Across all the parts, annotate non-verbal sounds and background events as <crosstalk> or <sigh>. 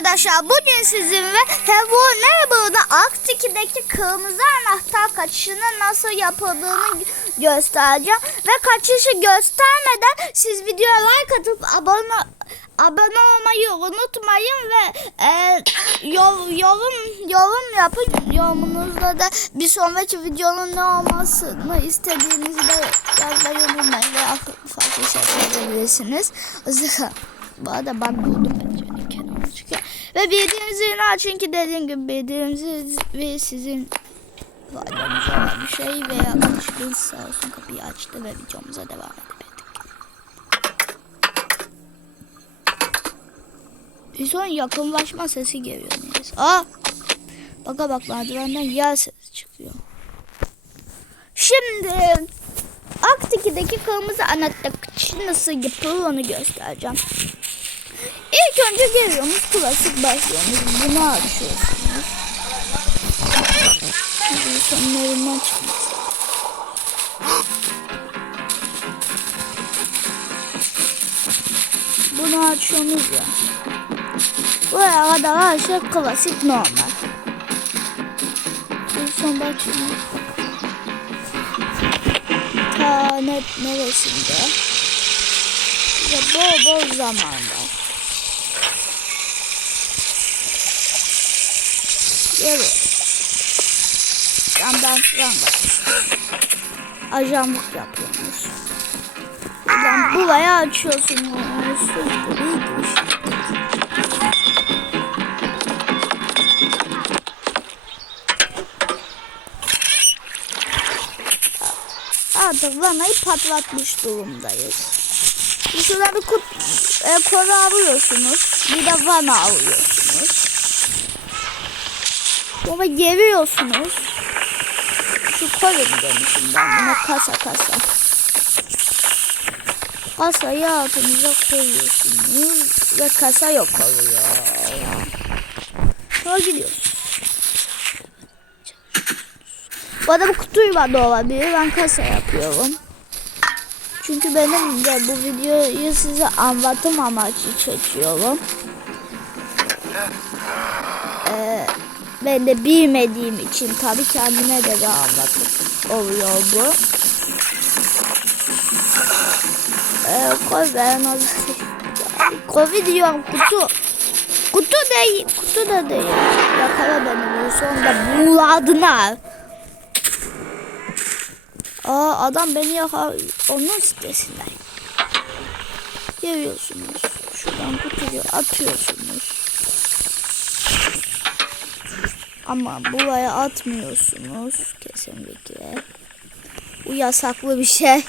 arkadaşlar bugün sizin ve Hello Neighbor'da Aktiki'deki kırmızı anahtar kaçışının nasıl yapıldığını göstereceğim. Ve kaçışı göstermeden siz videoya like atıp abone abone olmayı unutmayın ve e, yor- yorum yorum yapın. Yorumunuzda da bir sonraki videonun ne olmasını istediğinizi de yazmayı unutmayın. Ve farklı şey yazabilirsiniz. Bu arada ben buldum. Ve bildiğiniz zilini açın ki dediğim gibi bildiğiniz ve sizin faydanıza olan bir şey ve arkadaşımız sağ olsun kapıyı açtı ve videomuza devam edebildik. Bir son yakınlaşma sesi geliyor neyse. Aa! Baka bak merdivenden yer sesi çıkıyor. Şimdi Aktiki'deki kırmızı anahtar nasıl yapılır onu göstereceğim. Önce geliyoruz klasik başlıyoruz. Bunu açıyorsunuz. Şimdi sonlarından çıkması. Bunu açıyorsunuz ya. Buraya kadar her şey klasik normal. En son bakıyorum. Ta ne, neresinde? Ya bol bol zaman var. Evet. Camdan falan bakmışlar. Ajanlık yapıyormuş. Buradan buraya açıyorsunuz. Artık vanayı patlatmış durumdayız. Bir şuradan bir kut, e, koru alıyorsunuz. Bir de vana alıyorsunuz. Sonra geriyorsunuz. Şu koyun demişim ben buna kasa kasa. Kasayı altınıza koyuyorsunuz ve kasa yok oluyor. Sonra gidiyorsunuz. Bu arada bu kutuyu da olabilir. Ben kasa yapıyorum. Çünkü benim de bu videoyu size anlatım amaçlı çekiyorum. Ee, ben de bilmediğim için tabii kendime de bir anlatım oluyor bu. Ee, koy ben Kovi diyorum kutu. Kutu değil, kutu da değil. Yakala beni bu sonunda buladına. Aa adam beni yakar onun sitesinden. Görüyorsunuz. Şuradan kutuyu atıyorsunuz. Ama buraya atmıyorsunuz kesinlikle. Bu yasaklı bir şey.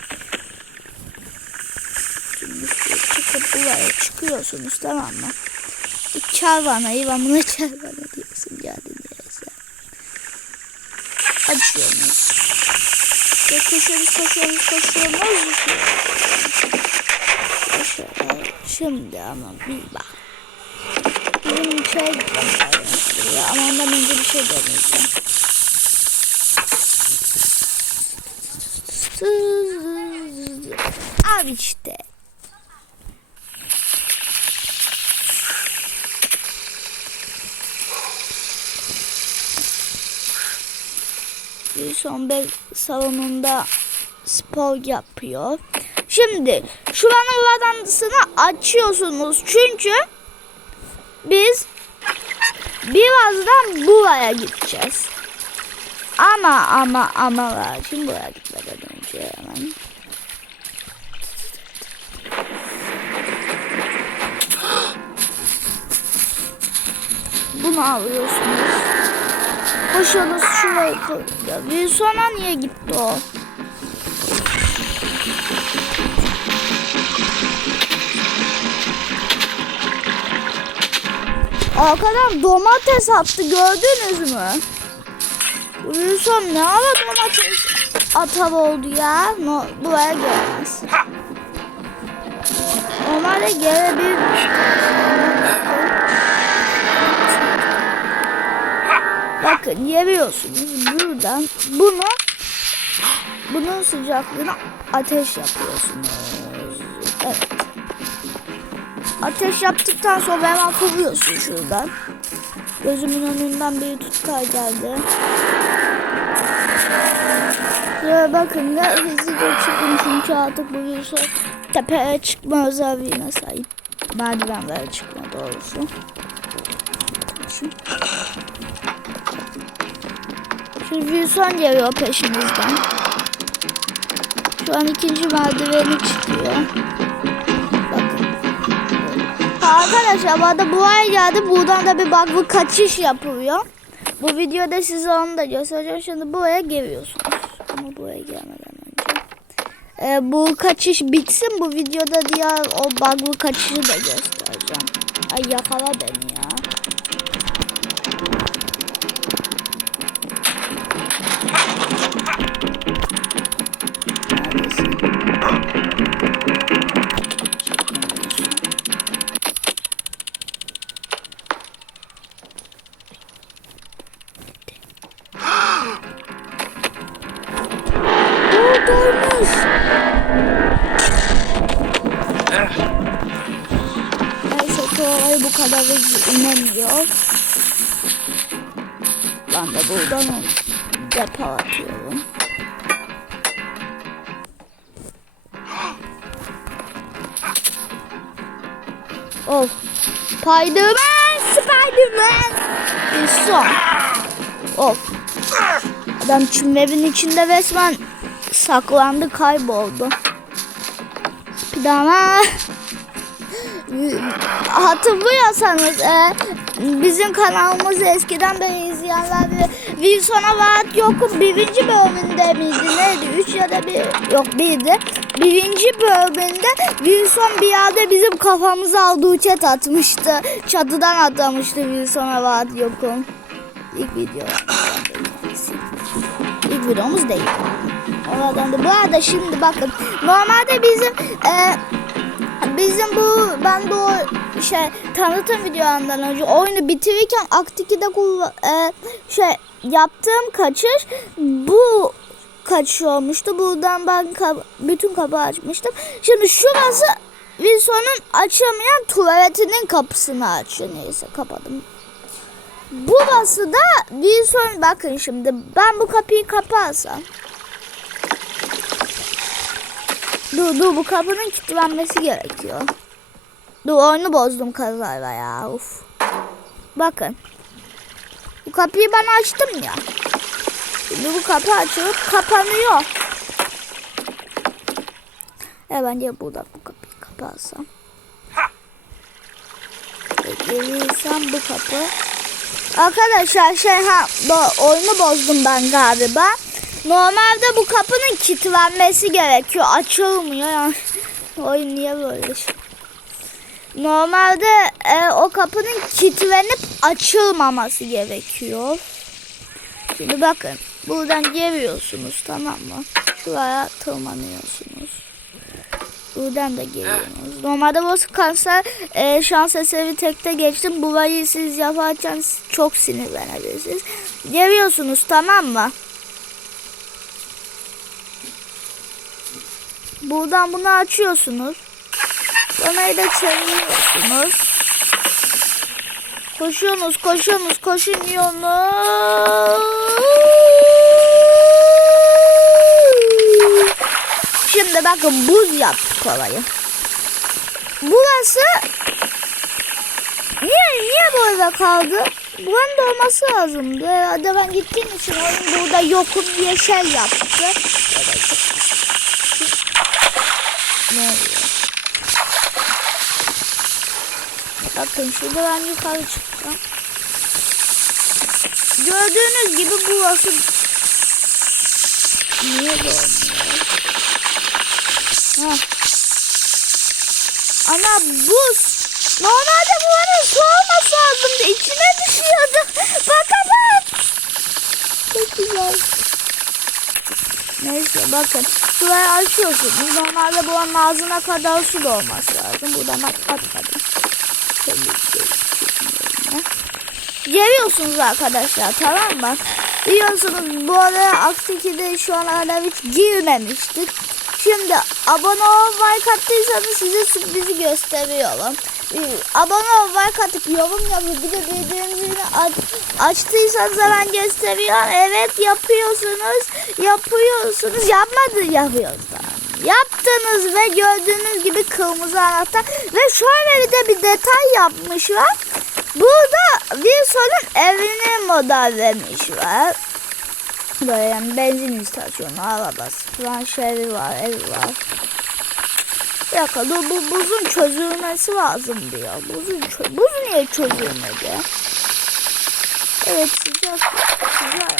Şimdi çıkıp buraya çıkıyorsunuz tamam mı? Bu çarvanayı ben buna çarvana diyorsun yani neyse. Açıyorsunuz. Ve koşuyoruz koşuyoruz koşuyoruz. Şöyle şimdi ama bir bak. Benim şey ya ama ondan önce bir şey deneyeceğim. Abi işte. Son bir salonunda spor yapıyor. Şimdi şu vanılardansını açıyorsunuz çünkü biz birazdan buraya gideceğiz. Ama ama ama var. Şimdi buraya gitmeden önce hemen. Bunu alıyorsunuz. Koşuyorsunuz şuraya koyuyor. Bir sonra niye gitti o? Arkadan domates attı gördünüz mü? Uyursam ne ara domates atar oldu ya? No, buraya gelmez. Normalde gelebilir. Bakın yemiyorsunuz buradan bunu bunun sıcaklığına ateş yapıyorsunuz. Evet. Ateş yaptıktan sonra hemen kovuyorsun şuradan. Gözümün önünden bir tutkay geldi. Ya bakın ne hızlıca çıkın çünkü artık bu virüs tepeye çıkma özelliğine sahip. Merdivenlere çıkma doğrusu. Şimdi, Şimdi geliyor peşimizden. Şu an ikinci merdiveni çıkıyor. Arkadaşlar bu arada bu ay geldi. Buradan da bir bug kaçış yapılıyor. Bu videoda size onu da göstereceğim. Şimdi buraya geliyorsunuz. Ama buraya gelmeden önce. Ee, bu kaçış bitsin. Bu videoda diğer o bug'lı kaçışı da göstereceğim. Ay yakala beni Kolay bu kadar hızlı inemiyor. Ben de buradan depo atıyorum. Of. Spiderman, Spiderman. Bir son. Of. Adam çimlerin içinde resmen saklandı, kayboldu. Spiderman. Hatırlıyorsanız e, bizim kanalımızı eskiden beri izleyenler. Wilson'a vaat yokum birinci bölümünde miydi neydi? Üç ya da bir yok birdi. Birinci bölümünde Wilson bir yerde bizim kafamıza aldığı chat atmıştı. Çatıdan atlamıştı Wilson'a vaat yokum. İlk video. İlk videomuz değil. Oradan da bu arada şimdi bakın normalde bizim e, bizim bu ben o şey tanıtım videolarından önce oyunu bitirirken Aktiki'de e, şey yaptığım kaçış bu kaçış olmuştu. Buradan ben kap- bütün kapı açmıştım. Şimdi şurası Wilson'un açamayan tuvaletinin kapısını açıyor. Neyse kapadım. Burası da Wilson bakın şimdi ben bu kapıyı kaparsam Dur dur bu kapının kilitlenmesi gerekiyor. Dur oyunu bozdum kazayla ya uf. Bakın. Bu kapıyı ben açtım ya. Şimdi bu kapı açılıp kapanıyor. E bence burada bu kapıyı kapatsam. Gelirsem bu kapı. Arkadaşlar şey ha oyunu bozdum ben galiba. Normalde bu kapının kilitlenmesi gerekiyor. Açılmıyor. Yani. Oyun niye böyle? Normalde e, o kapının kilitlenip açılmaması gerekiyor. Şimdi bakın. Buradan geliyorsunuz tamam mı? Buraya tırmanıyorsunuz. Buradan da geliyorsunuz. Normalde bu kanser e, şans eseri tekte geçtim. Burayı siz yaparken çok sinirlenebilirsiniz. Geliyorsunuz tamam mı? Buradan bunu açıyorsunuz. Sonra da çeviriyorsunuz. Koşuyorsunuz, koşuyorsunuz, koşuyorsunuz. Şimdi bakın buz yaptık olayı. Burası niye niye böyle kaldı? Buranın da olması lazımdı. Herhalde ben gittiğim için oyun burada yokum diye şey yaptı. Evet. Ne oluyor? Bakın şurada ben yukarı çıkacağım. Gördüğünüz gibi burası niye dolmuyor? Ha. Ana buz. Normalde buranın su olması lazımdı. İçine düşüyordu. <laughs> Bakın bak. Çok güzel. Neyse bakın. Şurayı açıyorsunuz. Normalde buranın ağzına kadar su da olması lazım. Buradan at atmadım. Geliyorsunuz arkadaşlar tamam mı? Biliyorsunuz bu araya Aktiki'de şu ana kadar hiç girmemiştik. Şimdi abone ol like size sürprizi gösteriyorum. Abone ol, like atıp yorum yapın. Bir de bildirimleri aç, açtıysanız hemen gösteriyor. Evet yapıyorsunuz. Yapıyorsunuz. Yapmadınız yapıyorsunuz. Yaptınız ve gördüğünüz gibi kırmızı anahtar. Ve şöyle bir de bir detay yapmışlar. Burada Wilson'un evini model vermişler. Böyle yani benzin istasyonu, arabası falan şeyi var, evi var. Bir dakika bu buzun çözülmesi lazım diyor. Buzun çö buz niye çözülmedi? Evet sıcak. Sıcak.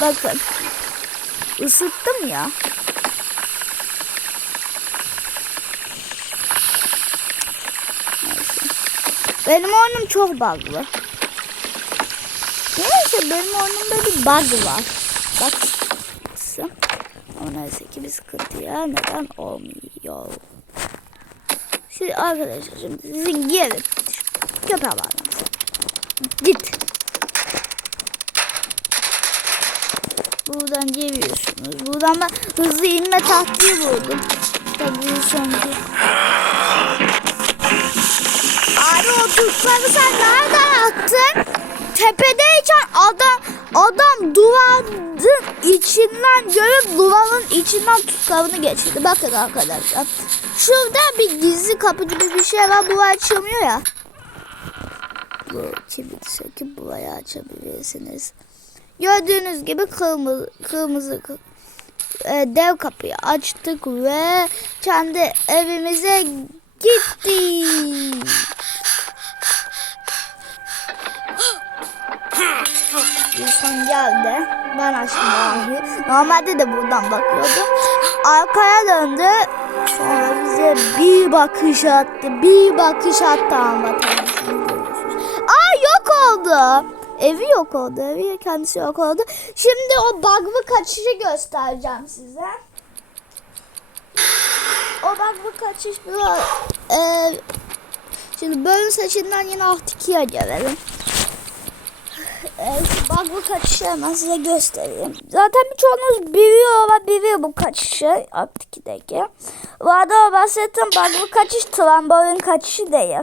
Bakın. Isıttım ya. Neyse. Benim oyunum çok bug'lı. Neyse benim oyunumda bir bug var. Bak. Neyse ki bir sıkıntıya neden olmuyor. Şimdi arkadaşlar şimdi sizin gelin. Köpeğe bağlamışsın. Git. Buradan geliyorsunuz. Buradan ben hızlı inme taktiği buldum. Tabii sonra. Abi o tuşları sen nereden attın? Tepedeyken adam adam duvarın içinden görüp duvarın içinden tutkabını geçirdi. Bakın arkadaşlar. Şurada bir gizli kapı gibi bir şey var. Bu açılmıyor ya. Bu kilit söküp burayı açabilirsiniz. Gördüğünüz gibi kırmızı kırmızı e, dev kapıyı açtık ve kendi evimize gittik. İnsan geldi. Ben açtım dahi. Normalde de buradan bakıyordum. Arkaya döndü. Sonra bize bir bakış attı. Bir bakış attı anlatalım. Aa yok oldu. Evi yok oldu. Evi kendisi yok oldu. Şimdi o bug'lı kaçışı göstereceğim size. O bug'lı kaçış biraz... Ee, şimdi bölüm seçinden yine alt 2'ye gelelim. Ee, şu bug'lı kaçışı hemen size göstereyim. Zaten birçoğunuz biliyor ama biliyor bu kaçışı alt 2'deki. Bu arada o bahsettiğim bug'lı kaçış trambolin kaçışı değil.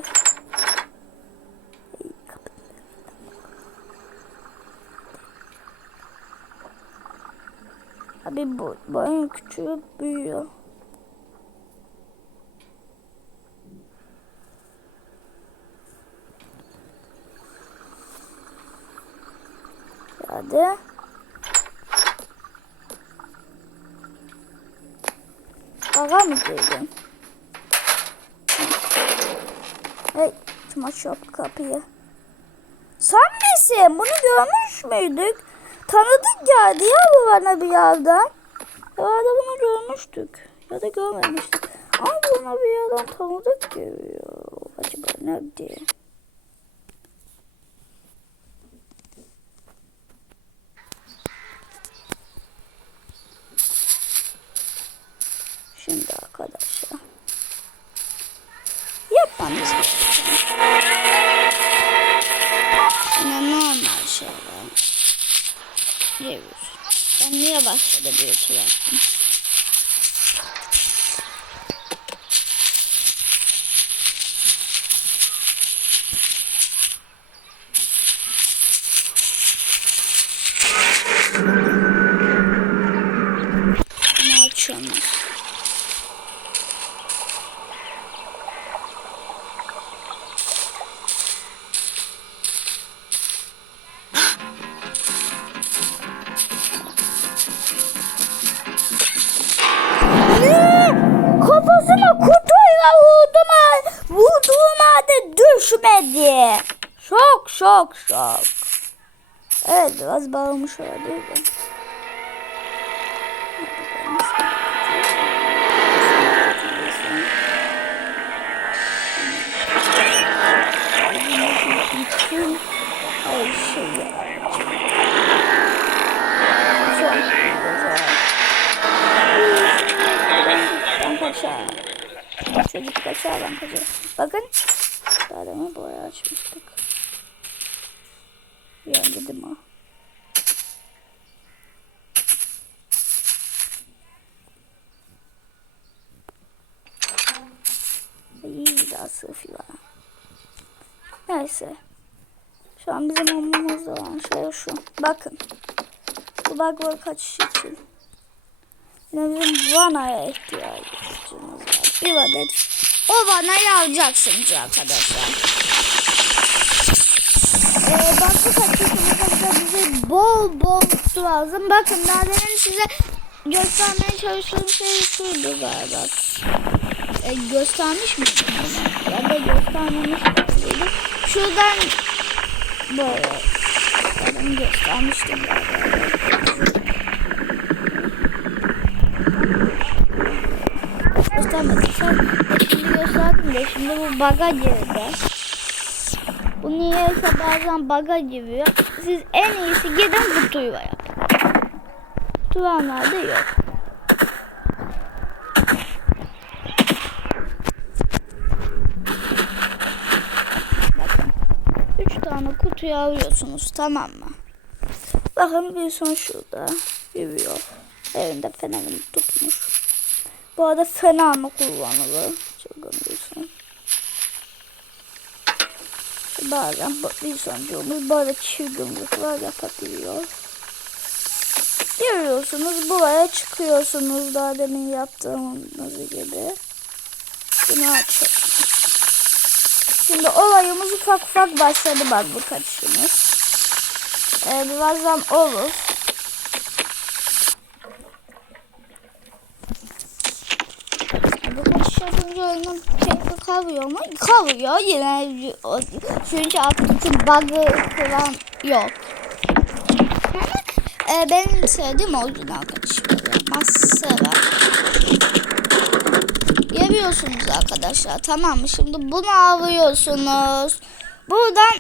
Abi bu boyun küçüğü büyüyor. Hadi. Ağa mı duydun? Hey, kim açıyor kapıyı? Sen misin? Bunu görmüş müydük? Tanıdık geldi ya bu bana bir yerden. Herhalde bunu görmüştük. Ya da görmemiştik. Ama buna bir yerden tanıdık geliyor. Acaba nerede? Şimdi arkadaşlar. Yapmamız. Yine normal şeyler. Revir. Ben niye başladı bir yaptım? Şok şok. Evet biraz bağırmış olabilir de. Bütün her şeyi Ben kaçar. Çocuk kaçar ben kaçar. Bakın. Daha demin boya açmıştık. An dedim ha. İyi biraz falan. Neyse. Şu an bizim olmamızda olan şey şu. Bakın. Bu bug'ları kaçış için. Yine bizim vanaya ihtiyacımız var. Bir adet. O vanayı alacaksınız arkadaşlar. Bug'ı kaçışımızda bize bol bol su lazım. Bakın daha demin size göstermeye çalıştığım şey şuydu galiba. Ee, göstermiş miydim? Ya da göstermemiş miydim? Şuradan böyle ben göstermiştim galiba. Göstermedim. Şimdi gösterdim de şimdi bu baga girdi. Bu niyeyse bazen baga giriyor. Siz en iyisi gidin kutuyu yapın. Tuvanlarda yok. Bakın. Üç tane kutuyu alıyorsunuz tamam mı? Bakın bir son şurada yürüyor. Evinde fenerini tutmuş. Bu arada fener kullanılır? Çok bir Bazen bir soncuğumuz böyle çılgınlıklar yapabiliyor. Görüyorsunuz buraya çıkıyorsunuz daha demin yaptığımız gibi. Bunu açalım. Şimdi olayımız ufak ufak başladı bak bu kaçışımız. Ee, birazdan olur. Bu kaçış oyunun keyfi kalıyor mu? Kalıyor yine çünkü artık bug'ı falan yok. Ee, benim sevdiğim orijinal kaçışları. Masara. Geliyorsunuz arkadaşlar tamam mı? Şimdi bunu alıyorsunuz. Buradan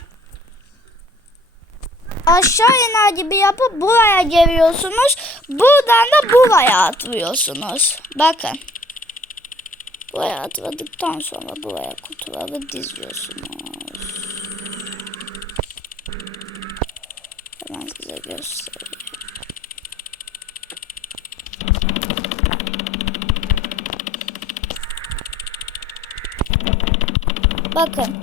aşağı iner gibi yapıp buraya geliyorsunuz. Buradan da buraya atlıyorsunuz. Bakın. Buraya atladıktan sonra buraya kutuları diziyorsunuz. Hemen size göstereyim. Bakın.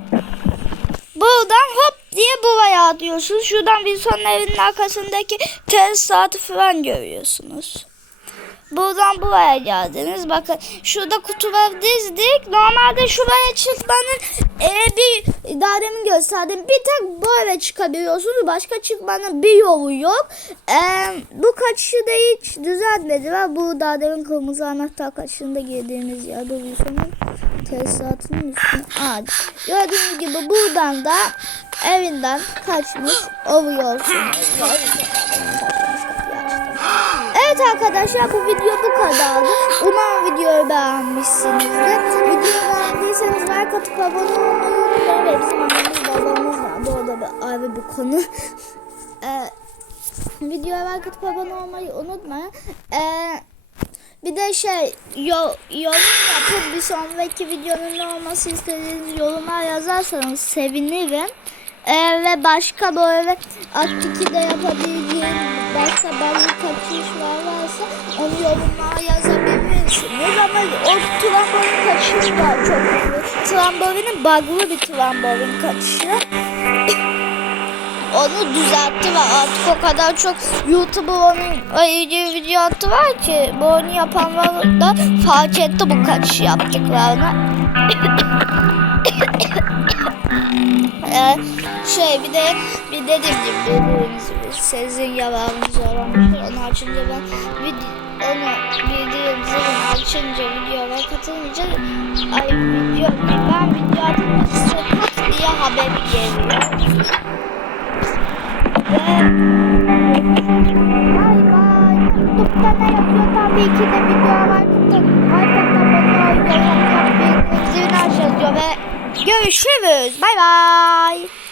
Buradan hop diye buraya atlıyorsunuz. Şuradan Wilson'un evinin arkasındaki test saati falan görüyorsunuz. Buradan buraya geldiniz. Bakın şurada kutular dizdik. Normalde şuraya çıkmanın e, bir daha demin gösterdim. Bir tek böyle çıkabiliyorsunuz. Başka çıkmanın bir yolu yok. E, bu kaçışı da hiç düzeltmediler. Bu daha demin kırmızı anahtar kaçışında girdiğimiz yer. Bu Wilson'un tesisatının üstüne ağaç. Gördüğünüz gibi buradan da evinden kaçmış oluyorsunuz. Evet arkadaşlar bu video bu kadardı. Umarım videoyu beğenmişsinizdir. Videoyu beğendiyseniz like atıp abone olmayı unutmayın. Ve bizim annemiz babamız var. Bu arada bir ayrı bir konu. Ee, videoya like atıp abone olmayı unutmayın. Ee, bir de şey yo, yorum yapıp bir sonraki videonun ne olması istediğiniz yorumlar yazarsanız sevinirim. Ee, ve başka böyle aktivite yapabileceğim başka bazı kaçışlar varsa onu yorumlara yazabilirsiniz. Ama o trambolin kaçışı var çok iyi. Trambolinin bug'lı bir trambolin kaçışı. <coughs> Onu düzeltti ve artık o kadar çok YouTuber onun ilgili video attı var ki bu onu yapanlar da fark etti bu kaçışı yaptıklarını. <coughs> <coughs> Ee, şey bir de bir dediğim gibi dediğimiz gibi sizin yalanınız öğrenmişler. Onu açınca ben video onu bildiğim zilini açınca videoya katılınca ay video ben video atmak istiyorum diye haber geliyor. Ve. YouTube'da ne yazıyor tabii ki de video var. yorum yap, bildirim zilini aç yazıyor ve görüşürüz. Bay bay.